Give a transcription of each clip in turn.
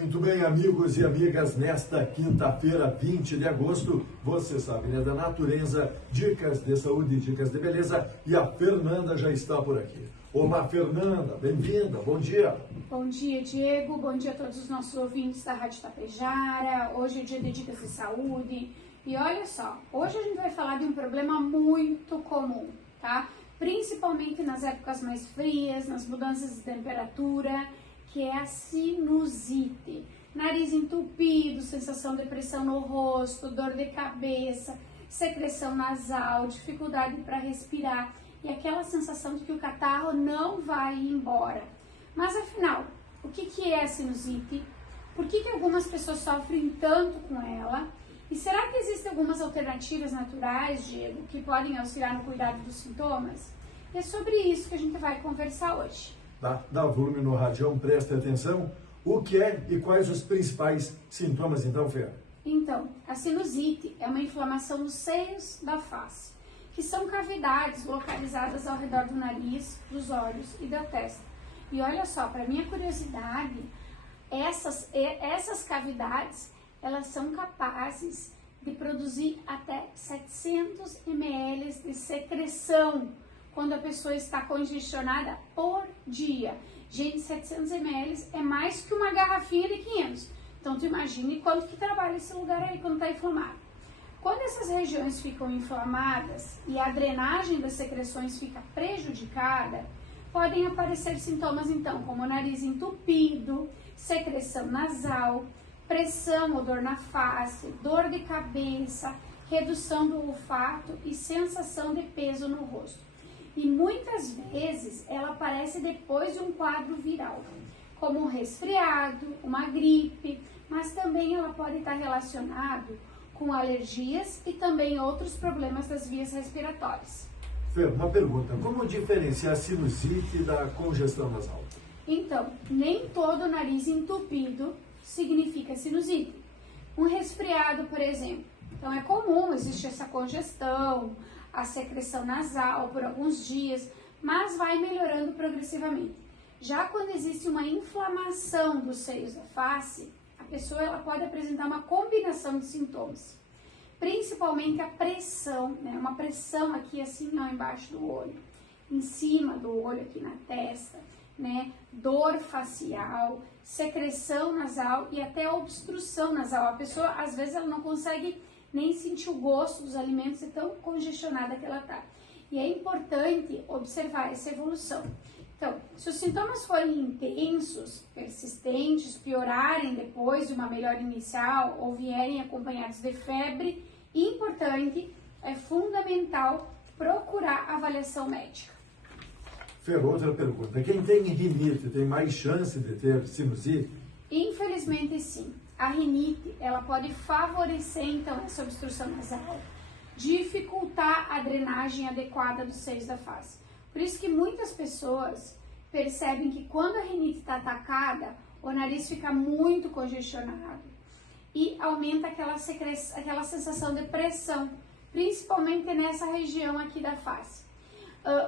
Muito bem, amigos e amigas, nesta quinta-feira, 20 de agosto, você sabe, né, da natureza, dicas de saúde, dicas de beleza, e a Fernanda já está por aqui. Olá, Fernanda, bem-vinda, bom dia. Bom dia, Diego, bom dia a todos os nossos ouvintes da Rádio Tapejara. Hoje é dia de dicas de saúde e olha só, hoje a gente vai falar de um problema muito comum, tá? Principalmente nas épocas mais frias, nas mudanças de temperatura, que é a sinusite. Nariz entupido, sensação de pressão no rosto, dor de cabeça, secreção nasal, dificuldade para respirar e aquela sensação de que o catarro não vai embora. Mas afinal, o que é a sinusite? Por que algumas pessoas sofrem tanto com ela? E será que existem algumas alternativas naturais, Diego, que auxiliar no cuidado dos sintomas? E é sobre isso que a gente vai conversar hoje. Dá volume no radião, presta atenção. O que é e quais os principais sintomas, então, Fer? Então, a sinusite é uma inflamação nos seios da face, que são cavidades localizadas ao redor do nariz, dos olhos e da testa. E olha só, para minha curiosidade, essas cavidades, elas são capazes de produzir até 700 ml de secreção quando a pessoa está congestionada por dia. Gente, 700 ml é mais que uma garrafinha de 500. Então, tu imagine quanto que trabalha esse lugar aí quando está inflamado. Quando essas regiões ficam inflamadas e a drenagem das secreções fica prejudicada, podem aparecer sintomas, então, como nariz entupido, secreção nasal, pressão ou dor na face, dor de cabeça, redução do olfato e sensação de peso no rosto. E muitas vezes ela aparece depois de um quadro viral, como um resfriado, uma gripe, mas também ela pode estar relacionado com alergias e também outros problemas das vias respiratórias. Fer, uma pergunta, como diferenciar a sinusite da congestão nasal? Então, nem todo nariz entupido significa sinusite. Um resfriado, por exemplo. Então, é comum, existe essa congestão, a secreção nasal por alguns dias, mas vai melhorando progressivamente. Já quando existe uma inflamação dos seios da face, a pessoa ela pode apresentar uma combinação de sintomas. Principalmente a pressão, né? Uma pressão aqui assim, ó, embaixo do olho, em cima do olho, aqui na testa, né? Dor facial, secreção nasal e até obstrução nasal. A pessoa, às vezes, ela não consegue nem sentir o gosto dos alimentos, é tão congestionada que ela está. E é importante observar essa evolução. Então, se os sintomas forem intensos, persistentes, piorarem depois de uma melhora inicial ou vierem acompanhados de febre, importante, é fundamental procurar avaliação médica. Fer, outra pergunta. Quem tem rinite tem mais chance de ter sinusite? Infelizmente, sim. A rinite, ela pode favorecer, então, essa obstrução nasal, dificultar a drenagem adequada dos seios da face. Por isso que muitas pessoas percebem que quando a rinite está atacada, o nariz fica muito congestionado e aumenta aquela sensação de pressão, principalmente nessa região aqui da face.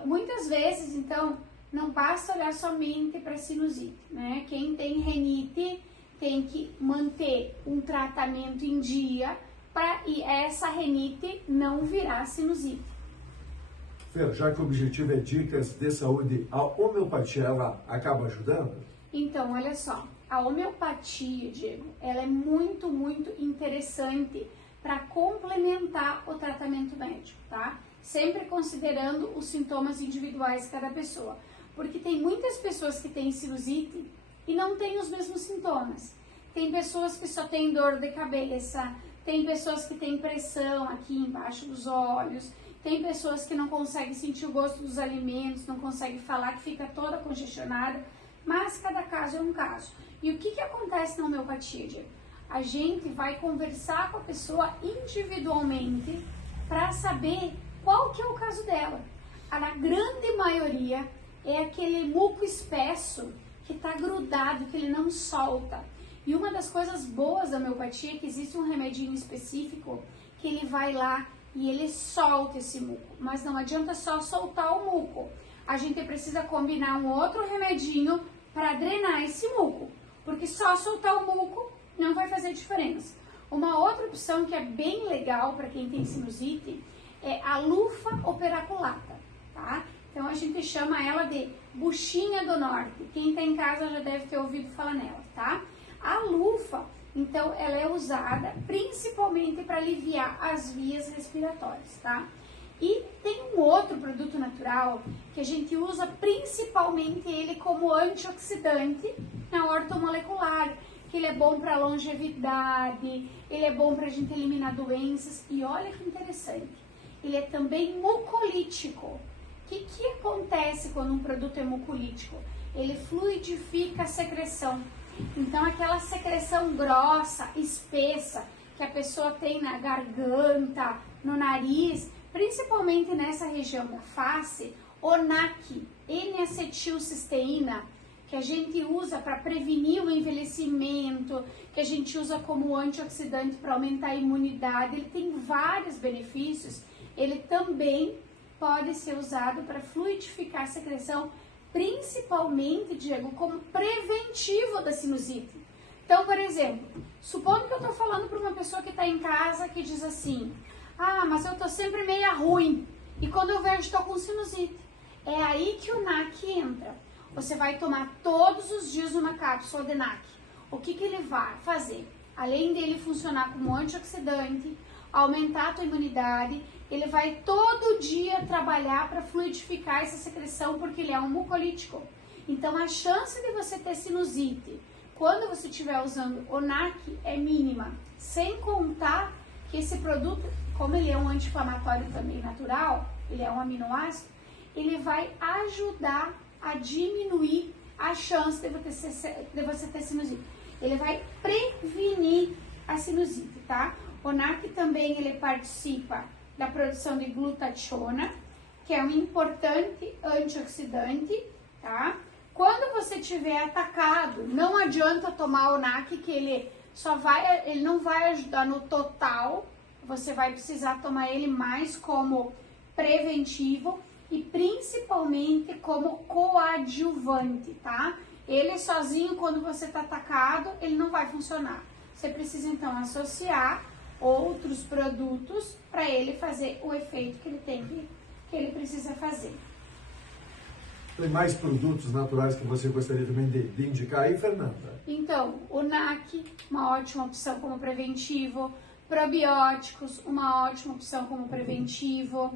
Muitas vezes, então, não basta olhar somente para a sinusite, né? Quem tem rinite tem que manter um tratamento em dia para essa rinite não virar sinusite. Fer, já que o objetivo é dicas de saúde, a homeopatia ela acaba ajudando? Então, olha só, a homeopatia, Diego, ela é muito, muito interessante para complementar o tratamento médico, tá? Sempre considerando os sintomas individuais de cada pessoa, porque tem muitas pessoas que têm sinusite e não têm os mesmos sintomas. Tem pessoas que só têm dor de cabeça, tem pessoas que têm pressão aqui embaixo dos olhos, tem pessoas que não conseguem sentir o gosto dos alimentos, não conseguem falar, que fica toda congestionada, mas cada caso é um caso. E o que acontece na homeopatia, Diego? A gente vai conversar com a pessoa individualmente para saber qual que é o caso dela. Na grande maioria é aquele muco espesso que está grudado, que ele não solta. E uma das coisas boas da homeopatia é que existe um remedinho específico que ele vai lá e ele solta esse muco. Mas não adianta só soltar o muco. A gente precisa combinar um outro remedinho para drenar esse muco. porque só soltar o muco não vai fazer diferença. Uma outra opção que é bem legal para quem tem sinusite é a lufa operaculata, tá? Então a gente chama ela de buchinha do norte. Quem está em casa já deve ter ouvido falar nela, tá? A lufa, então, ela é usada principalmente para aliviar as vias respiratórias, tá? E tem um outro produto natural que a gente usa principalmente ele como antioxidante na ortomolecular, que ele é bom para longevidade, ele é bom para a gente eliminar doenças e olha que interessante, ele é também mucolítico. O que acontece quando um produto é mucolítico? Ele fluidifica a secreção. Então, aquela secreção grossa, espessa, que a pessoa tem na garganta, no nariz, principalmente nessa região da face, o NAC, N-acetilcisteína, que a gente usa para prevenir o envelhecimento, que a gente usa como antioxidante para aumentar a imunidade, ele tem vários benefícios, ele também pode ser usado para fluidificar a secreção, principalmente, Diego, como preventivo da sinusite. Então, por exemplo, supondo que eu estou falando para uma pessoa que está em casa que diz assim, ah, mas eu estou sempre meio ruim e quando eu vejo estou com sinusite. É aí que o NAC entra. Você vai tomar todos os dias uma cápsula de NAC. O que ele vai fazer? Além dele funcionar como antioxidante, aumentar a tua imunidade, ele vai todo dia trabalhar para fluidificar essa secreção, porque ele é um mucolítico. Então, a chance de você ter sinusite, quando você estiver usando o NAC, é mínima. Sem contar que esse produto, como ele é um anti-inflamatório também natural, ele é um aminoácido, ele vai ajudar a diminuir a chance de você ter sinusite. Ele vai prevenir a sinusite, tá? O NAC também ele participa da produção de glutationa, que é um importante antioxidante, tá? Quando você estiver atacado, não adianta tomar o NAC, que ele não vai ajudar no total, você vai precisar tomar ele mais como preventivo e principalmente como coadjuvante, tá? Ele sozinho, quando você está atacado, ele não vai funcionar. Você precisa então associar outros produtos para ele fazer o efeito que ele precisa fazer. Tem mais produtos naturais que você gostaria também de indicar aí, Fernanda? Então, o NAC, uma ótima opção como preventivo, probióticos, uma ótima opção como preventivo,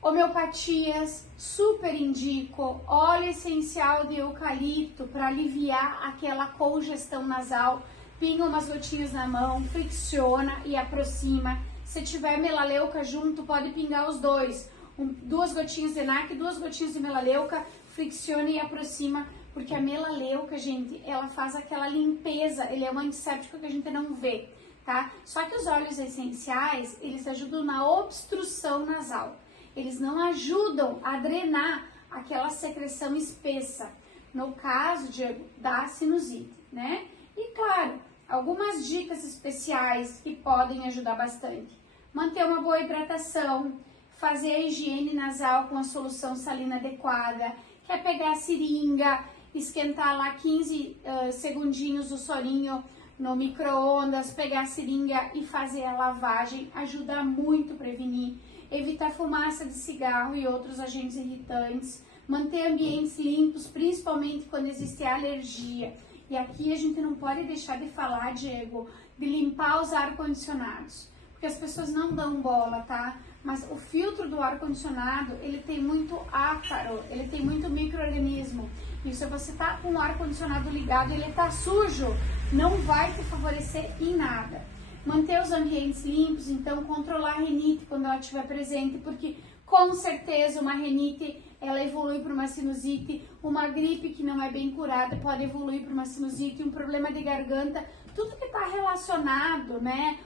homeopatias, super indico, óleo essencial de eucalipto para aliviar aquela congestão nasal, pinga umas gotinhas na mão, fricciona e aproxima. Se tiver melaleuca junto, pode pingar os dois. 2 gotinhas de NAC, 2 gotinhas de melaleuca, fricciona e aproxima, porque a melaleuca, gente, ela faz aquela limpeza, ele é um antisséptico que a gente não vê, tá? Só que os óleos essenciais, eles ajudam na obstrução nasal. Eles não ajudam a drenar aquela secreção espessa, no caso, Diego, da sinusite, né? E claro, algumas dicas especiais que podem ajudar bastante. Manter uma boa hidratação, fazer a higiene nasal com a solução salina adequada, que é pegar a seringa, esquentar lá 15 segundinhos o sorinho no micro-ondas, pegar a seringa e fazer a lavagem, ajuda muito a prevenir. Evitar fumaça de cigarro e outros agentes irritantes, manter ambientes limpos, principalmente quando existe alergia. E aqui a gente não pode deixar de falar, Diego, de limpar os ar-condicionados, porque as pessoas não dão bola, tá? Mas o filtro do ar-condicionado, ele tem muito ácaro, ele tem muito micro-organismo. E se você tá com o ar-condicionado ligado e ele tá sujo, não vai te favorecer em nada. Manter os ambientes limpos, então controlar a rinite quando ela estiver presente, porque com certeza uma rinite, ela evolui para uma sinusite, uma gripe que não é bem curada pode evoluir para uma sinusite, um problema de garganta, tudo que está relacionado, né,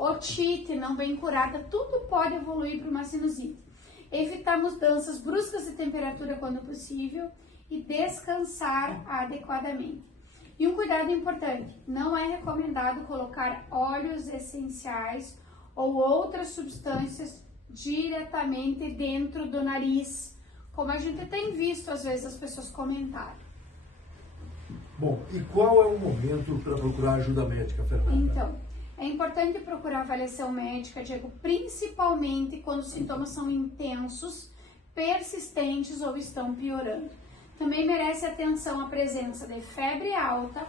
otite não bem curada, tudo pode evoluir para uma sinusite. Evitar mudanças bruscas de temperatura quando possível e descansar adequadamente. E um cuidado importante, não é recomendado colocar óleos essenciais ou outras substâncias diretamente dentro do nariz, como a gente tem visto às vezes as pessoas comentarem. Bom, e qual é o momento para procurar ajuda médica, Fernanda? Então, é importante procurar avaliação médica, Diego, principalmente quando os sintomas são intensos, persistentes ou estão piorando. Também merece atenção a presença de febre alta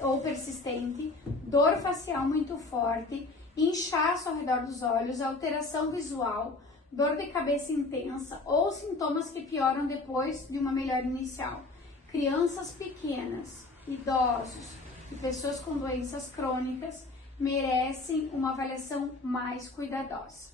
ou persistente, dor facial muito forte, inchaço ao redor dos olhos, alteração visual, dor de cabeça intensa ou sintomas que pioram depois de uma melhora inicial. Crianças pequenas, idosos e pessoas com doenças crônicas merecem uma avaliação mais cuidadosa.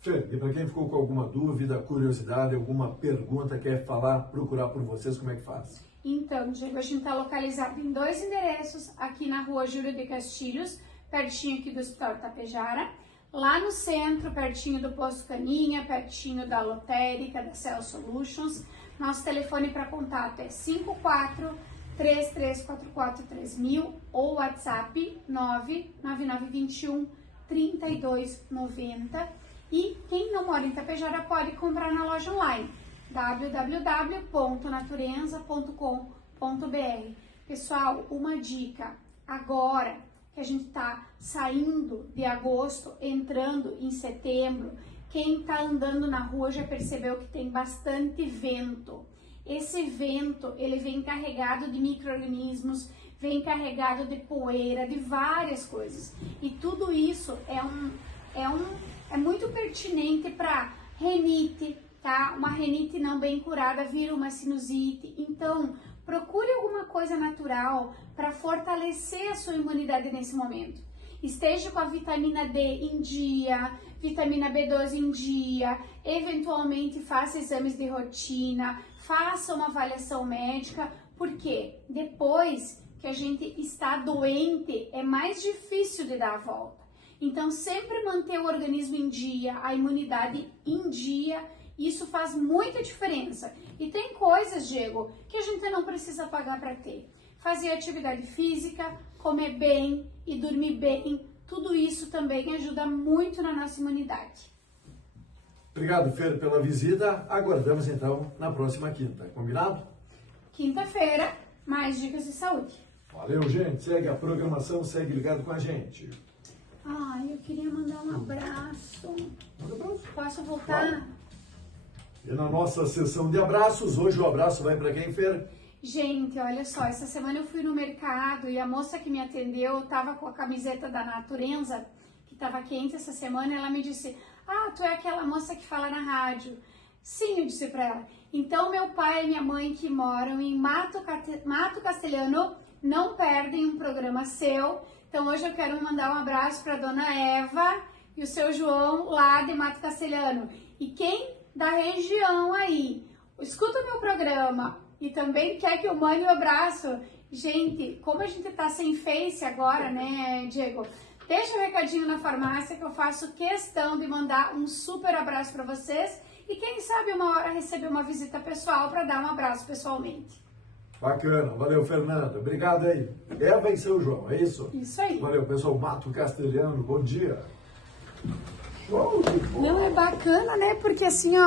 Fer, e para quem ficou com alguma dúvida, curiosidade, alguma pergunta, quer falar, procurar por vocês, como é que faz? Então, Diego, a gente está localizado em 2 endereços, aqui na rua Júlio de Castilhos, pertinho aqui do Hospital Tapejara, lá no centro, pertinho do Posto Caninha, pertinho da Lotérica, da Cell Solutions. Nosso telefone para contato é 54-3344-3000 ou WhatsApp 99921-3290. E quem não mora em Tapejara pode comprar na loja online www.naturenza.com.br. Pessoal, uma dica, agora que a gente está saindo de agosto, entrando em setembro, quem está andando na rua já percebeu que tem bastante vento. Esse vento, ele vem carregado de micro-organismos, vem carregado de poeira, de várias coisas. E tudo isso é muito pertinente para rinite, tá? Uma rinite não bem curada vira uma sinusite. Então, procure alguma coisa natural para fortalecer a sua imunidade nesse momento. Esteja com a vitamina D em dia, vitamina B12 em dia, eventualmente faça exames de rotina, faça uma avaliação médica, porque depois que a gente está doente, é mais difícil de dar a volta. Então, sempre manter o organismo em dia, a imunidade em dia, isso faz muita diferença. E tem coisas, Diego, que a gente não precisa pagar para ter. Fazer atividade física, comer bem e dormir bem, tudo isso também ajuda muito na nossa imunidade. Obrigado, Fer, pela visita. Aguardamos, então, na próxima quinta. Combinado? Quinta-feira, mais dicas de saúde. Valeu, gente. Segue a programação, segue ligado com a gente. Ai, eu queria mandar um abraço. Manda abraço. Posso voltar? Claro. E na nossa sessão de abraços, hoje o abraço vai para quem, Fer? Gente, olha só, essa semana eu fui no mercado e a moça que me atendeu estava com a camiseta da Naturenza, que estava quente essa semana, e ela me disse, tu é aquela moça que fala na rádio. Sim, eu disse para ela. Então, meu pai e minha mãe que moram em Mato Castelhano não perdem um programa seu. Então, hoje eu quero mandar um abraço para a dona Eva e o seu João lá de Mato Castelhano. E quem da região aí escuta o meu programa e também quer que eu mande um abraço, gente, como a gente tá sem Face agora, né, Diego? Deixa um recadinho na farmácia que eu faço questão de mandar um super abraço para vocês e quem sabe uma hora receber uma visita pessoal para dar um abraço pessoalmente. Bacana, valeu, Fernanda. Obrigado aí. Eva e seu João, é isso? Isso aí. Valeu, pessoal. Mato Castelhano, bom dia. Show de bola. Não, é bacana, né? Porque assim, ó,